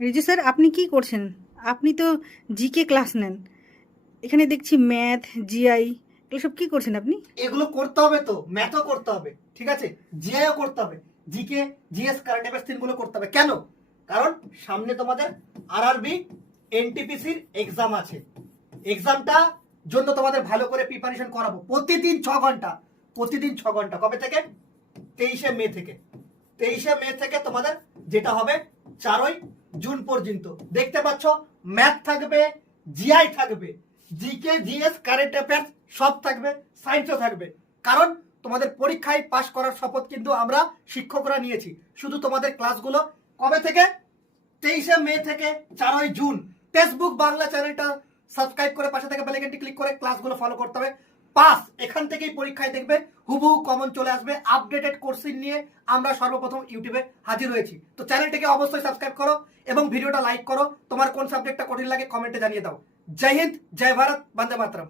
Riju sir, আপনি কি করছেন? আপনি তো জিকে ক্লাস নেন, এখানে দেখছি ম্যাথ, জিআই, এগুলো সব কি করছেন আপনি? এগুলো করতে হবে, তো ম্যাথও করতে হবে, ঠিক আছে, জিআইও করতে হবে, জিকে জিএস কারেন্ট অ্যাফেয়ার্স তিনগুলো করতে হবে। কেন? কারণ সামনে তোমাদের আরআরবি এনটিপিসির এক্সাম আছে। এক্সামটা জন্য তোমাদের ভালো করে প্রিপারেশন করাবো প্রতিদিন 6 ঘন্টা, প্রতিদিন 6 ঘন্টা। কবে থেকে? 23শে মে থেকে। 23শে মে থেকে তোমাদের যেটা হবে 4ই জুন পর্যন্ত। দেখতে পাচ্ছ, ম্যাথ থাকবে, জিআই থাকবে, জিকে জিএস কারেন্ট অ্যাফেয়ার্স সব থাকবে, সায়েন্সও থাকবে। কারণ তোমাদের পরীক্ষায় পাশ করার শপথ কিন্তু আমরা শিক্ষকরা নিয়েছি। শুধু তোমাদের ক্লাসগুলো কবে থেকে? 23শে মে থেকে 4ই জুন। ফেসবুক বাংলা চ্যানেলটা সাবস্ক্রাইব করে পাশে থেকে বেল আইকনটি ক্লিক করে ক্লাসগুলো ফলো করতে হবে। পাস এখান থেকেই পরীক্ষায় দেখবে হুবহু কমন চলে আসবে। আপডেটেড কোর্সিং নিয়ে আমরা সর্বপ্রথম ইউটিউবে হাজির হয়েছি। তো চ্যানেলটিকে অবশ্যই সাবস্ক্রাইব করো এবং ভিডিওটা লাইক করো। তোমার কোন সাবজেক্টটা কঠিন লাগে কমেন্টে জানিয়ে দাও। জয় হিন্দ, জয় ভারত, বন্দে মাতরম।